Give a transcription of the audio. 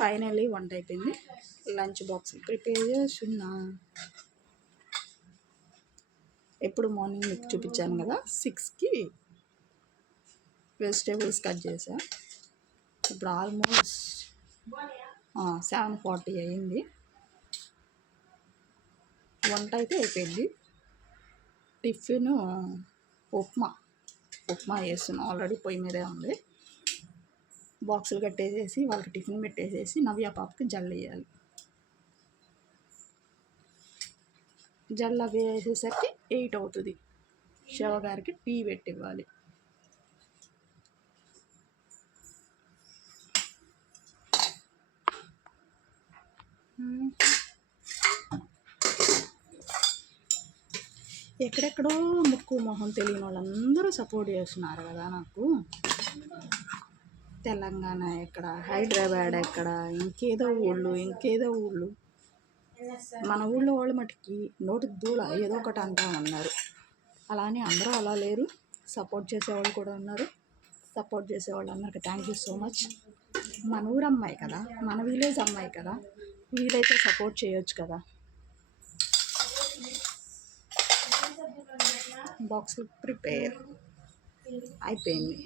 Finally వంట అయిపోయింది. Lunch box prepare చేస్తున్నా. ఎప్పుడు మార్నింగ్ మీకు చూపించాను కదా, 6కి వెజిటేబుల్స్ కట్ చేసా. ఇప్పుడు ఆల్మోస్ట్ 7:40 అయింది. వంట అయితే అయిపోయింది. టిఫిన్ ఉప్మా చేస్తున్నాను. ఆల్రెడీ పొయ్యి మీదే ఉంది. బాక్సులు కట్టేసేసి వాళ్ళకి టిఫిన్ పెట్టేసేసి నవ్య పాపకి జల్లు వేయాలి. జల్లు అవి వేసేసరికి 8 అవుతుంది. శివ గారికి టీ పెట్టివ్వాలి. ఎక్కడెక్కడో ముక్కు మొహం తెలియని వాళ్ళందరూ సపోర్ట్ చేస్తున్నారు కదా నాకు. తెలంగాణ ఎక్కడ, హైదరాబాద్ ఎక్కడ, ఇంకేదో ఊళ్ళు. మన ఊళ్ళో వాళ్ళు మటుకి నోటి దూల ఏదో ఒకటి అంటూ ఉన్నారు. అలానే అందరూ అలా లేరు. సపోర్ట్ చేసేవాళ్ళు కూడా ఉన్నారు. సపోర్ట్ చేసేవాళ్ళు అందరికీ థ్యాంక్ యూ సో మచ్. మన ఊరు అమ్మాయి కదా, మన విలేజ్ అమ్మాయి కదా, వీలైతే సపోర్ట్ చేయొచ్చు కదా. బాక్స్లు ప్రిపేర్ అయిపోయింది.